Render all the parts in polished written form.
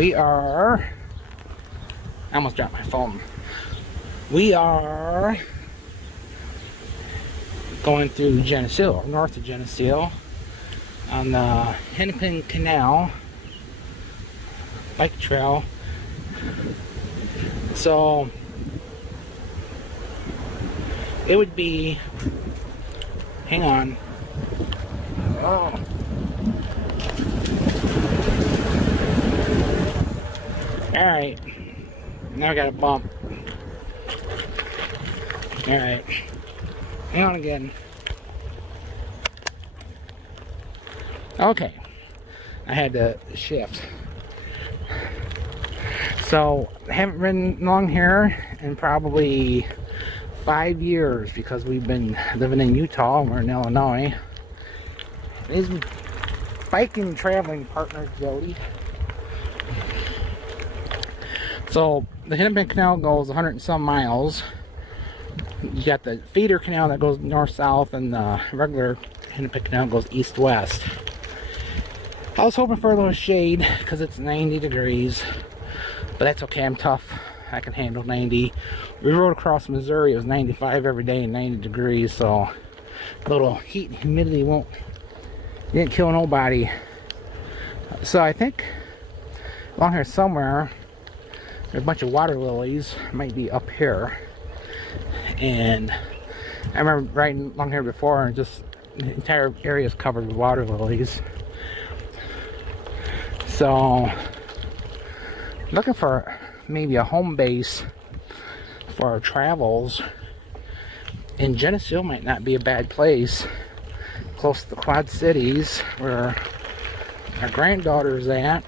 We are, I almost dropped my phone. We are going through Geneseo, north of Geneseo, on the Hennepin Canal bike trail. So it would be, hang on. Oh. Alright, now I got a bump. Alright, hang on again. Okay, I had to shift. So, I haven't ridden long here in probably 5 years because we've been living in Utah and we're in Illinois. His biking traveling partner, Jodie. So the Hennepin Canal goes 100 and some miles. You got the feeder canal that goes north-south, and the regular Hennepin Canal goes east-west. I was hoping for a little shade because it's 90 degrees, but that's okay. I'm tough. I can handle 90. We rode across Missouri. It was 95 every day and 90 degrees, so a little heat and humidity didn't kill nobody. So I think along here somewhere there's a bunch of water lilies. Might be up here. And I remember riding along here before, and just the entire area is covered with water lilies. So looking for maybe a home base for our travels. And Geneseo might not be a bad place, close to the Quad Cities where our granddaughter's at.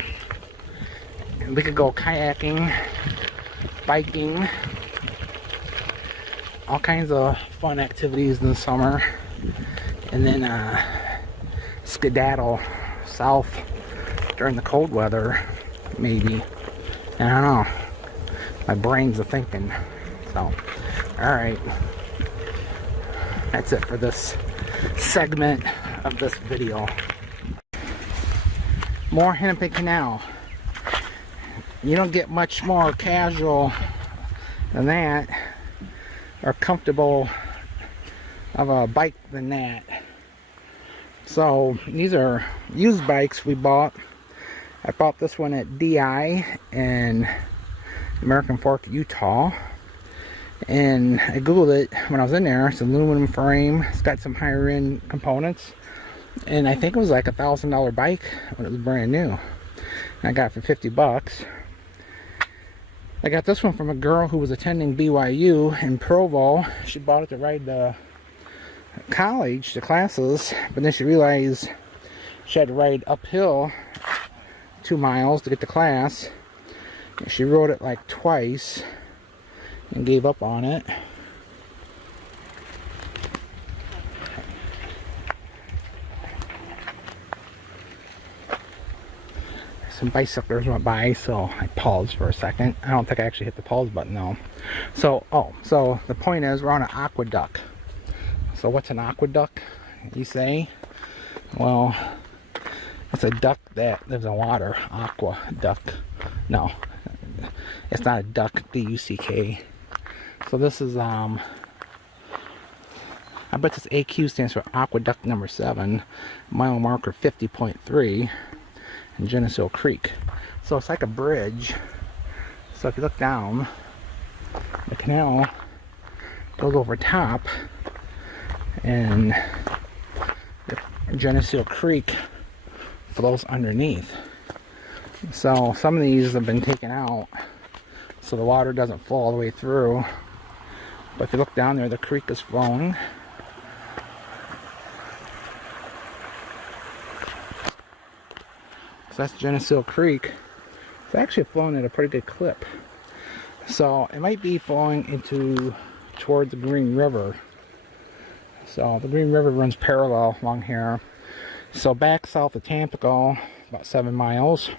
And we could go kayaking, biking, all kinds of fun activities in the summer, and then skedaddle south during the cold weather, maybe. I don't know. My brain's a thinking. So, alright. That's it for this segment of this video. More Hennepin Canal. You don't get much more casual than that, or comfortable of a bike than that. So these are used bikes we bought. I bought this one at DI in American Fork, Utah. And I googled it when I was in there. It's an aluminum frame. It's got some higher end components. And I think it was like $1,000 bike when it was brand new. And I got it for 50 bucks. I got this one from a girl who was attending BYU in Provo. She bought it to ride the college, the classes, but then she realized she had to ride uphill 2 miles to get to class. And she rode it like twice and gave up on it. Some bicyclers went by, so I paused for a second. I don't think I actually hit the pause button though. So, so the point is we're on an aqueduct. So what's an aqueduct, you say? Well, it's a duck that lives in water. Aqueduct. No, it's not a duck, D-U-C-K. So this is, I bet this AQ stands for aqueduct number 7, mile marker 50.3. in Geneseo Creek. So it's like a bridge. So if you look down, the canal goes over top, and the Geneseo Creek flows underneath. So some of these have been taken out so the water doesn't flow all the way through. But if you look down there, the creek is flowing. So that's Geneseo Creek. It's actually flowing at a pretty good clip. So it might be flowing toward the Green River. So the Green River runs parallel along here. So back south of Tampico, about 7 miles,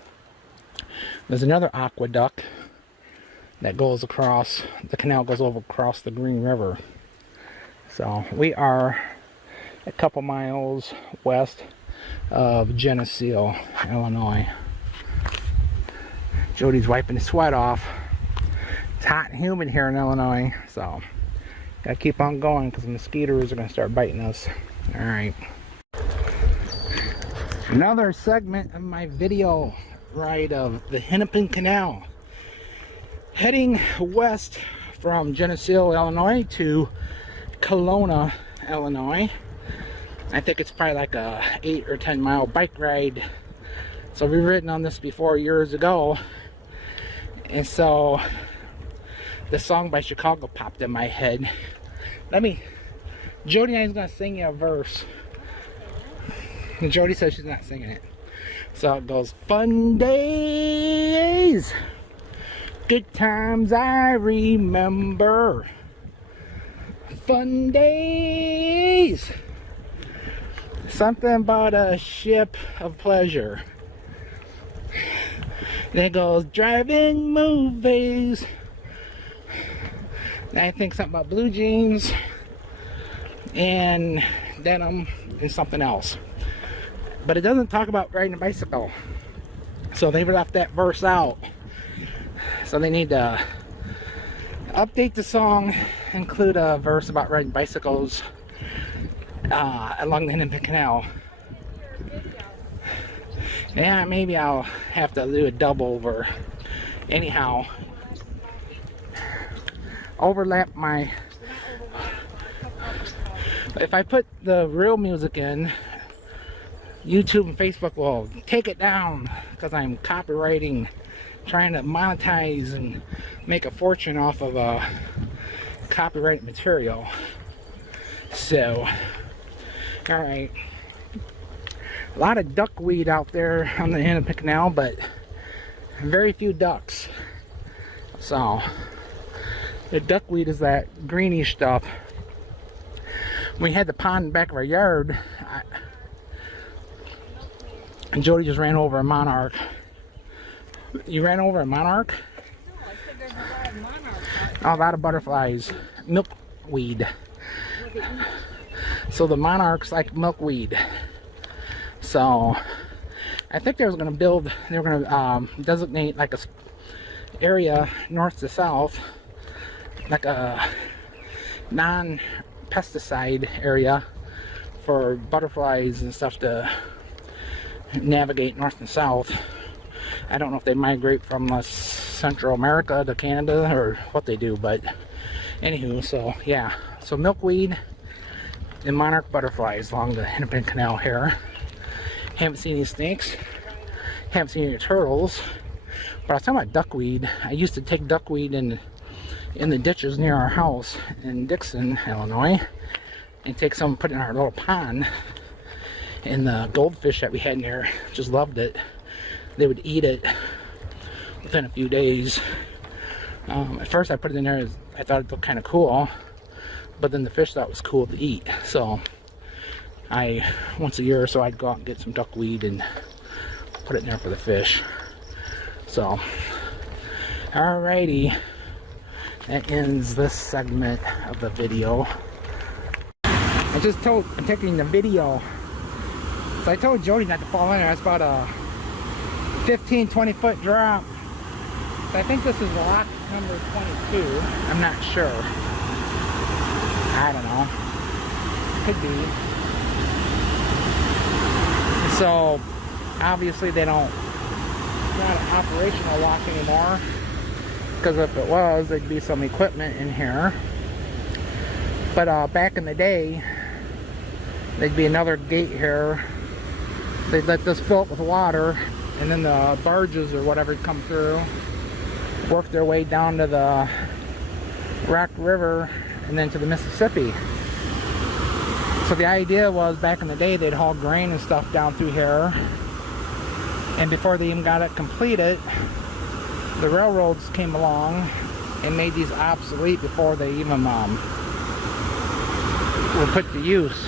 there's another aqueduct that goes across, the canal goes over across the Green River. So we are a couple miles west of Geneseo, Illinois. Jodie's wiping the sweat off. It's hot and humid here in Illinois, so gotta keep on going because the mosquitoes are gonna start biting us. All right. Another segment of my video ride of the Hennepin Canal. Heading west from Geneseo, Illinois to Kelowna, Illinois. I think it's probably like a 8 or 10 mile bike ride. So we've ridden on this before years ago. And so the song by Chicago popped in my head. Jodie and I is gonna sing you a verse. And Jodie says she's not singing it. So it goes, fun days, good times I remember. Fun days, something about a ship of pleasure. Then it goes, driving movies. And I think something about blue jeans and denim and something else. But it doesn't talk about riding a bicycle. So they've left that verse out. So they need to update the song, include a verse about riding bicycles along the Hennepin Canal. Yeah, maybe I'll have to do a dub over. Anyhow, overlap my... If I put the real music in, YouTube and Facebook will take it down because I'm copywriting, trying to monetize and make a fortune off of copyrighted material. So, alright. A lot of duckweed out there on the Hennepin Canal, but very few ducks. So, the duckweed is that greenish stuff. We had the pond in the back of our yard, and Jodie just ran over a monarch. You ran over a monarch? No, I said there's a monarch. Oh, a lot of butterflies. Milkweed. So the monarchs like milkweed. So I think they were going to designate like a area north to south, like a non-pesticide area for butterflies and stuff to navigate north and south. I don't know if they migrate from Central America to Canada or what they do, but anywho, so yeah, so milkweed and monarch butterflies along the Hennepin Canal here. Haven't seen any snakes, haven't seen any turtles, but I was talking about duckweed. I used to take duckweed in the ditches near our house in Dixon, Illinois, and take some and put it in our little pond. And the goldfish that we had in there just loved it. They would eat it within a few days. At first I put it in there, I thought it looked kind of cool, but then the fish thought it was cool to eat. So once a year or so, I'd go out and get some duckweed and put it in there for the fish. So, alrighty, that ends this segment of the video. I'm taking the video. So I told Jodie not to fall in there. It's about a 15-20 foot drop. So I think this is lock number 22. I'm not sure. I don't know. Could be. So obviously they don't, it's not an operational lock anymore, because if it was, there'd be some equipment in here. But back in the day, there'd be another gate here. They'd let this fill up with water, and then the barges or whatever would come through, work their way down to the Rock River and then to the Mississippi. So the idea was, back in the day, they'd haul grain and stuff down through here, and before they even got it completed, the railroads came along and made these obsolete before they even were put to use.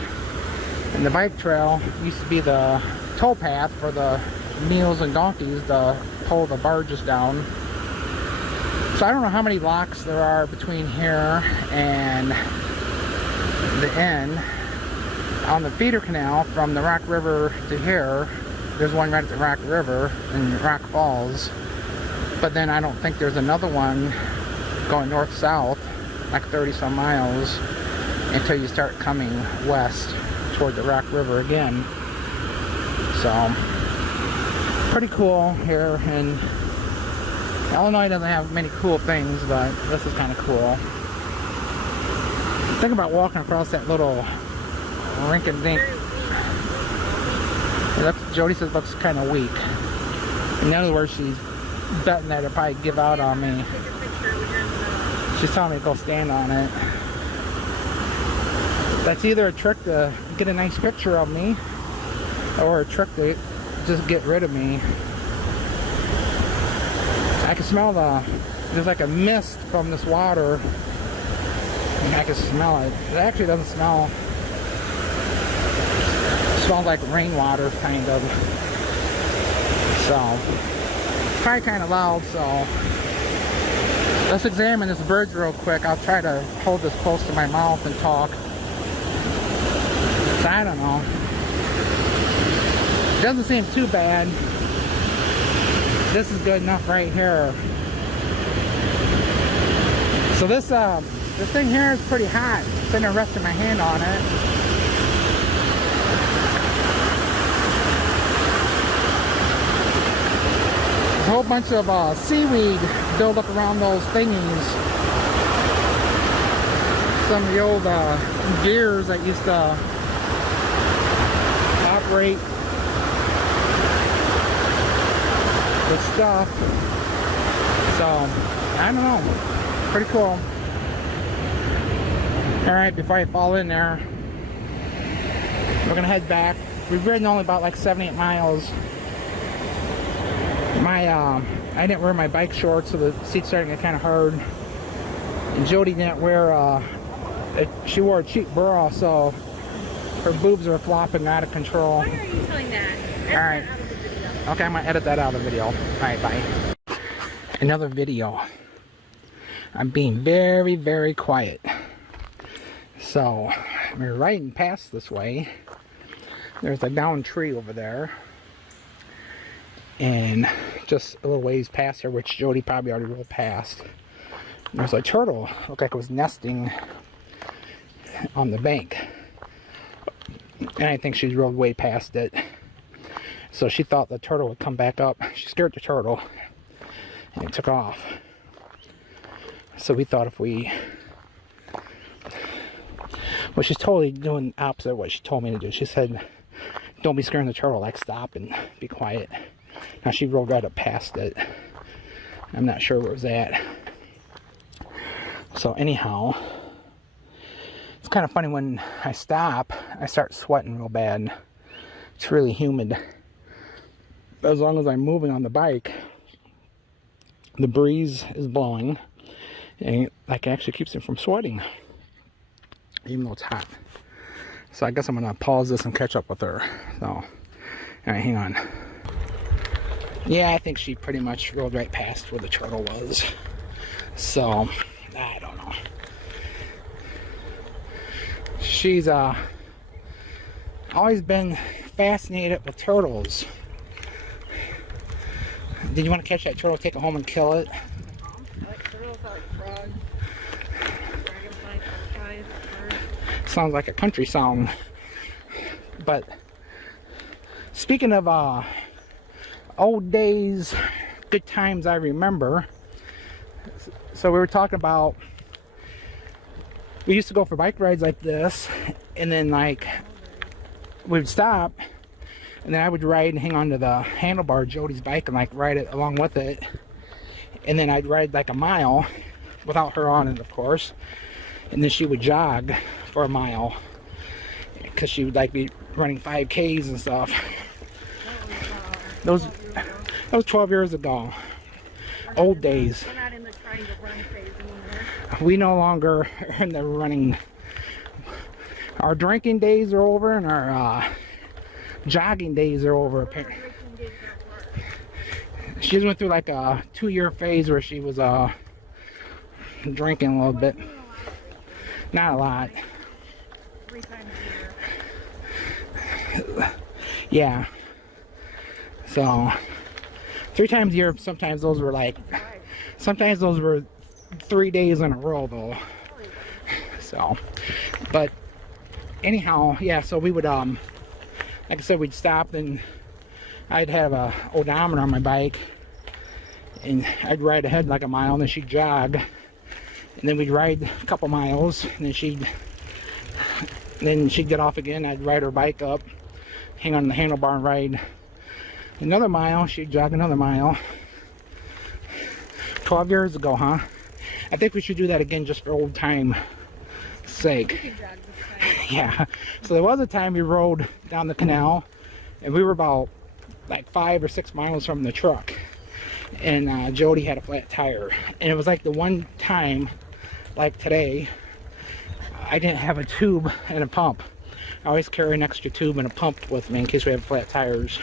And the bike trail used to be the tow path for the mules and donkeys to pull the barges down. So I don't know how many locks there are between here and the end. On the feeder canal from the Rock River to here, there's one right at the Rock River in Rock Falls. But then I don't think there's another one going north-south, like 30 some miles, until you start coming west toward the Rock River again. So, pretty cool here. And Illinois doesn't have many cool things, but this is kind of cool. Think about walking across that little rink-and-dink. Jody says it looks kind of weak. In other words, she's betting that it'll probably give out on me. She's telling me to go stand on it. That's either a trick to get a nice picture of me, or a trick to just get rid of me. I can smell there's like a mist from this water. And I can smell it. It actually doesn't smell. It smells like rainwater, kind of. So, probably kind of loud, so. Let's examine this bird real quick. I'll try to hold this close to my mouth and talk. So I don't know. It doesn't seem too bad. This is good enough right here. So this thing here is pretty hot. I'm sitting there resting my hand on it. There's a whole bunch of seaweed build up around those thingies. Some of the old gears that used to operate the stuff. So, I don't know. Pretty cool. Alright, before I fall in there, we're gonna head back. We've ridden only about like 78 miles. I didn't wear my bike shorts, so the seat's starting to get kind of hard. And Jody didn't wear, she wore a cheap bra, so her boobs are flopping out of control. Why are you telling that? Alright. Okay, I'm gonna edit that out of the video. Alright, bye. Another video. I'm being very, very quiet. So, we're riding past this way. There's a downed tree over there. And just a little ways past here, which Jody probably already rolled past. There's a turtle. Looked like it was nesting on the bank. And I think she's rode way past it. So she thought the turtle would come back up. She scared the turtle. And it took off. So we thought if we... Well, she's totally doing the opposite of what she told me to do. She said, don't be scaring the turtle. Like, stop and be quiet. Now, she rolled right up past it. I'm not sure where it was at. So, anyhow, it's kind of funny when I stop, I start sweating real bad. It's really humid. But as long as I'm moving on the bike, the breeze is blowing. And like, it actually keeps me from sweating. Even though it's hot. So I guess I'm going to pause this and catch up with her. So, alright, hang on. Yeah, I think she pretty much rolled right past where the turtle was. So, I don't know. She's always been fascinated with turtles. Did you want to catch that turtle, take it home and kill it? I like turtles, I like frogs. Dragonflies, butterflies, birds. Sounds like a country song. But speaking of old days, good times I remember. So we were talking about, we used to go for bike rides like this, and then like we'd stop, and then I would ride and hang on to the handlebar of Jody's bike and like ride it along with it, and then I'd ride like a mile without her on it, of course, and then she would jog for a mile because she would like be running 5Ks and stuff. That was 12 years ago. Old days. We're not in the trying to run phase anymore. We no longer are in the running. Our drinking days are over, and our jogging days are over. She went through like a 2-year phase where she was drinking a little bit. Not a lot. 3 times a year. Yeah. So 3 times a year. Sometimes those were like, sometimes those were 3 days in a row though. So, but anyhow, yeah, so we would, like I said, we'd stop and I'd have a odometer on my bike and I'd ride ahead like a mile and then she'd jog. And then we'd ride a couple miles and then she'd get off again. I'd ride her bike up, hang on the handlebar and ride another mile. She'd jog another mile. 12 years ago, huh? I think we should do that again just for old time sake. Yeah. So there was a time we rode down the canal and we were about like 5 or 6 miles from the truck. And Jodie had a flat tire. And it was like the one time, like today, I didn't have a tube and a pump. I always carry an extra tube and a pump with me in case we have flat tires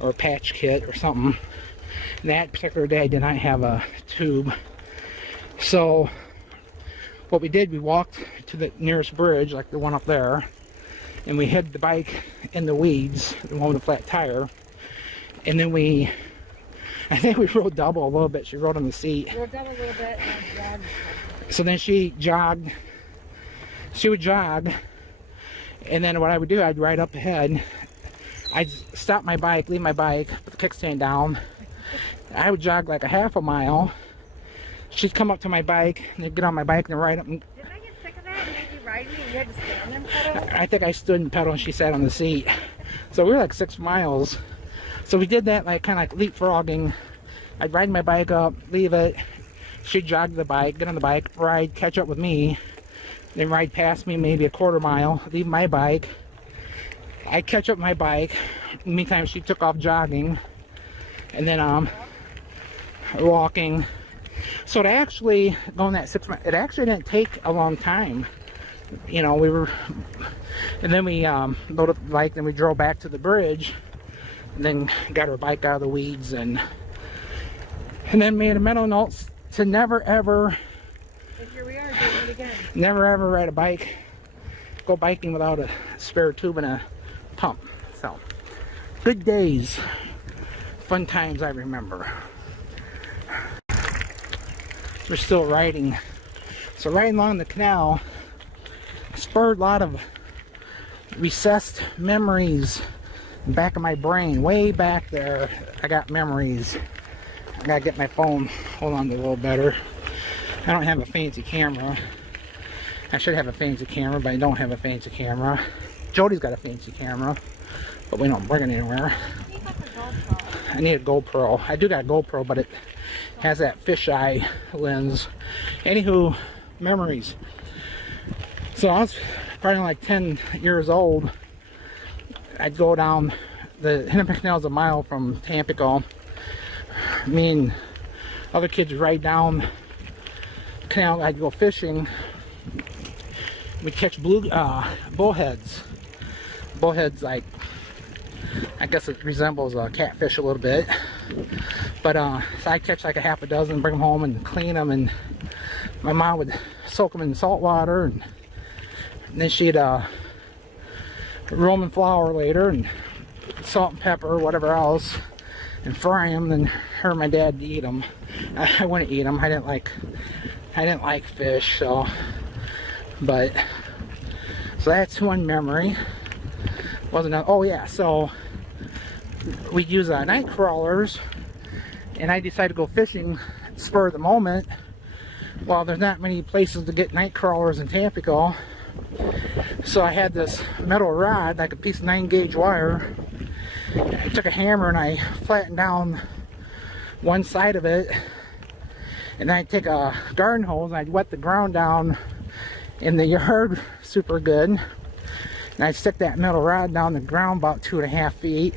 or a patch kit or something. And that particular day I did not have a tube. So what we did, we walked to the nearest bridge, like the one up there, and we hid the bike in the weeds, the one with the flat tire. And then I think we rode double a little bit. She rode on the seat. Rode double a little bit and so then she would jog, and then what I would do, I'd ride up ahead. I'd stop my bike, leave my bike, put the kickstand down. I would jog like a half a mile. She'd come up to my bike, and they'd get on my bike and ride up. didn't I get sick of that? And make you ride me and you had to stand and pedal? I think I stood and pedaled and she sat on the seat. So we were like 6 miles. So we did that like kind of like leapfrogging. I'd ride my bike up, leave it. She'd jog the bike, get on the bike, ride, catch up with me. Then ride past me maybe a quarter mile, leave my bike. I'd catch up my bike. In the meantime, she took off jogging. And then walking. So it actually, going that 6 miles, it actually didn't take a long time. You know, we were, and then we loaded up the bike, then we drove back to the bridge. And then got her bike out of the weeds and then made a mental note to never ever, and here we are doing it again. Never ever ride a bike, go biking without a spare tube and a pump. So good days, fun times I remember. We're still riding. So riding along the canal spurred a lot of recessed memories back of my brain. Way back there, I got memories. I gotta get my phone, hold on to a little better. I don't have a fancy camera. I should have a fancy camera, but I don't have a fancy camera. Jodie's got a fancy camera, but we don't bring it anywhere. I need a GoPro. I do got a GoPro, but it has that fisheye lens. Anywho, memories. So I was probably like 10 years old. I'd go down the Hennepin Canal is a mile from Tampico. Me and other kids would ride down the canal. I'd go fishing. We'd catch bullheads. Bullheads, like, I guess it resembles a catfish a little bit. But so I'd catch like a half a dozen, bring them home and clean them, and my mom would soak them in salt water, and then she'd Roman flour later and salt and pepper, whatever else, and fry them. Then her and my dad would eat them. I wouldn't eat them. I didn't like fish. So that's one memory. Wasn't a, oh yeah. So we'd use night crawlers, and I decided to go fishing spur of the moment. Well, there's not many places to get night crawlers in Tampico. So I had this metal rod, like a piece of 9-gauge wire. I took a hammer and I flattened down one side of it, and then I'd take a garden hose and I'd wet the ground down in the yard super good, and I'd stick that metal rod down the ground about 2.5 feet,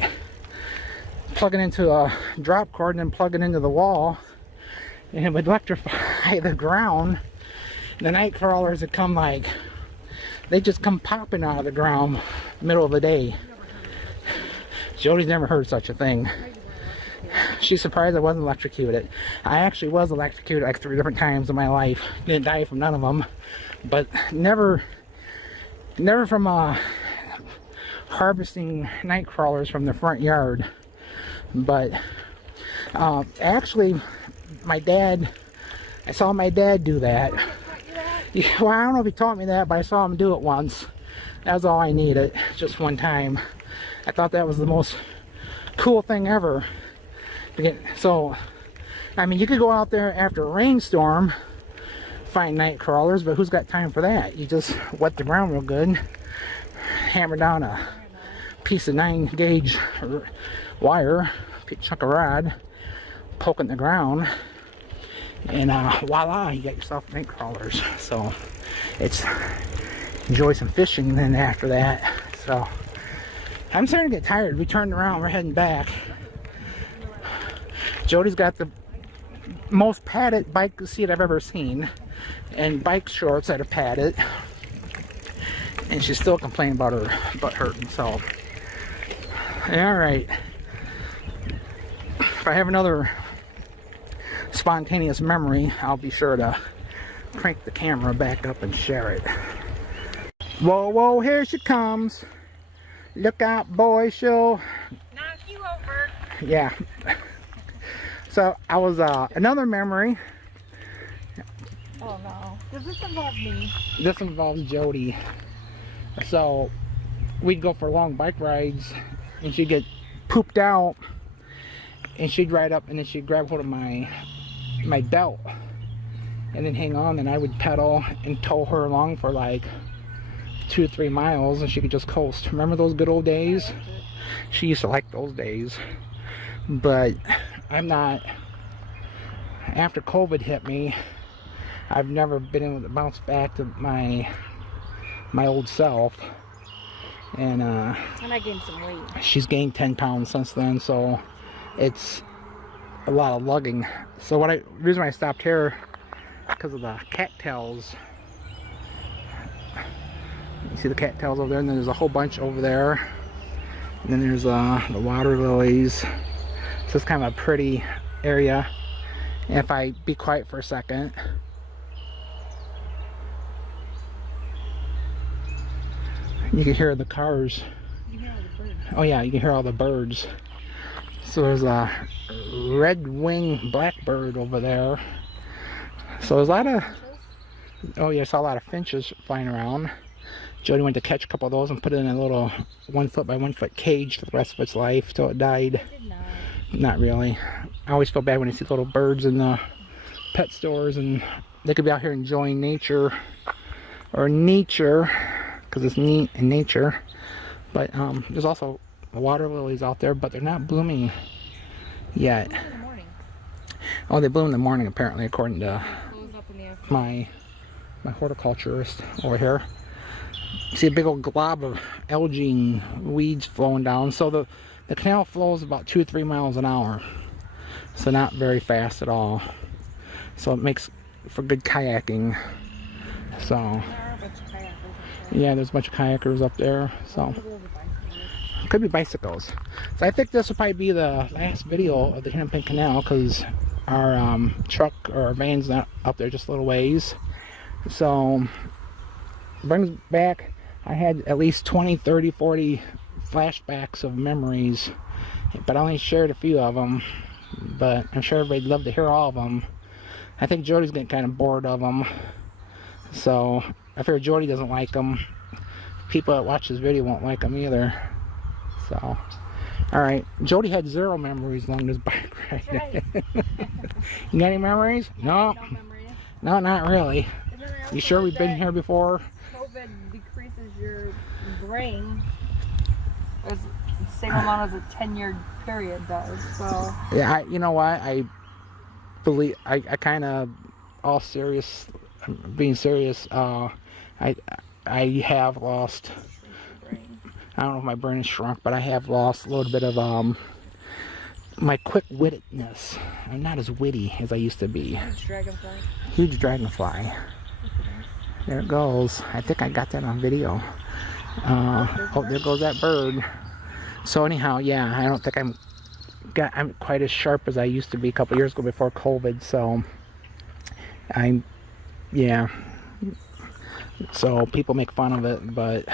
plug it into a drop cord, and then plug it into the wall, and it would electrify the ground. The night crawlers would come like, they just come popping out of the ground middle of the day. Jodie's never heard such a thing. She's surprised I wasn't electrocuted. I actually was electrocuted like 3 different times in my life. Didn't die from none of them, but never from harvesting night crawlers from the front yard. But Actually, my dad, I saw my dad do that. Yeah, well, I don't know if he taught me that, but I saw him do it once. That's all I needed, just one time. I thought that was the most cool thing ever. So, I mean, you could go out there after a rainstorm, find night crawlers, but who's got time for that? You just wet the ground real good, hammer down a piece of 9-gauge wire, chunk of rod, poke in the ground, and voila, you got yourself night crawlers. So it's enjoy some fishing then after that. So I'm starting to get tired. We turned around, we're heading back. Jodie's got the most padded bike seat I've ever seen, and bike shorts that are padded, and she's still complaining about her butt hurting. So alright, if I have another spontaneous memory, I'll be sure to crank the camera back up and share it. Whoa, whoa, here she comes. Look out, boy, she'll Knock you over. yeah. So I was another memory. Oh no. Does this involve me? This involves Jodie. So we'd go for long bike rides, and she'd get pooped out, and she'd ride up, and then she'd grab hold of my belt, and then hang on, and I would pedal and tow her along for like 2 or 3 miles, and she could just coast. Remember those good old days? She used to like those days. But I'm not, after COVID hit me, I've never been able to bounce back to my old self. And I gained some weight. she's gained 10 pounds since then, so it's a lot of lugging. So the reason I stopped here, because of the cattails. You see the cattails over there, and then there's a whole bunch over there, and then there's the water lilies. So it's kind of a pretty area. And if I be quiet for a second, you can hear the cars. You can hear all the birds. Oh yeah, you can hear all the birds. So there's a red-winged blackbird over there. So there's a lot of, oh yeah, I saw a lot of finches flying around. Jodie went to catch a couple of those and put it in a little 1 foot by 1 foot cage for the rest of its life till it died. I did not. Not really. I always feel bad when I see little birds in the pet stores, and they could be out here enjoying nature, or nature, because it's neat in nature. But there's also water lilies out there, but they're not blooming yet. In the morning. Oh, they bloom in the morning apparently, according to Close up in the afternoon. my horticulturist over here. You see a big old glob of algae and weeds flowing down. So the canal flows about 2 or 3 miles an hour, so not very fast at all. So it makes for good kayaking. So There are a bunch of kayakers up there. yeah, there's a bunch of kayakers up there. So Maybe there's a bicycle. could be bicycles. So I think this will probably be the last video of the Hennepin Canal, because our truck or our van's not up there, just a little ways. So brings back, I had at least 20, 30, 40 flashbacks of memories, but I only shared a few of them, but I'm sure everybody'd love to hear all of them. I think Jodie's getting kind of bored of them, so I figure Jodie doesn't like them. People that watch this video won't like them either. So alright, Jodie had 0 memories along this bike ride. Right. You got any memories? No. No memories. No, not really. And then I also You sure we've been read here before? that COVID decreases your brain as the same amount as a 10-year period does. So Yeah, you know what? I believe I kind of, all serious, being serious. I have lost. brain. I don't know if my brain is shrunk, but I have lost a little bit of my quick-wittedness. I'm not as witty as I used to be. Huge dragonfly. Huge dragonfly. There it goes. I think I got that on video. Oh, there goes that bird. So anyhow, yeah, I don't think I'm quite as sharp as I used to be a couple years ago before COVID. So yeah. So people make fun of it, but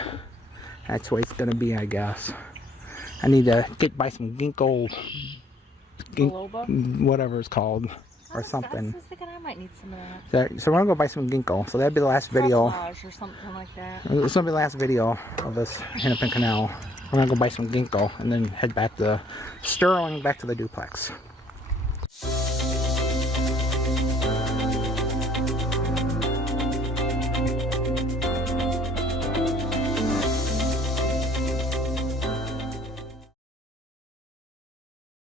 that's the way it's gonna be, I guess. I need to buy some ginkgo Biloba? whatever it's called, or I something. was thinking I might need some of that. So we're gonna go buy some ginkgo. So that'd be the last video. Cartilage or something like that. This will be the last video of this Hennepin Canal. We're gonna go buy some ginkgo and then head back to Sterling, back to the duplex.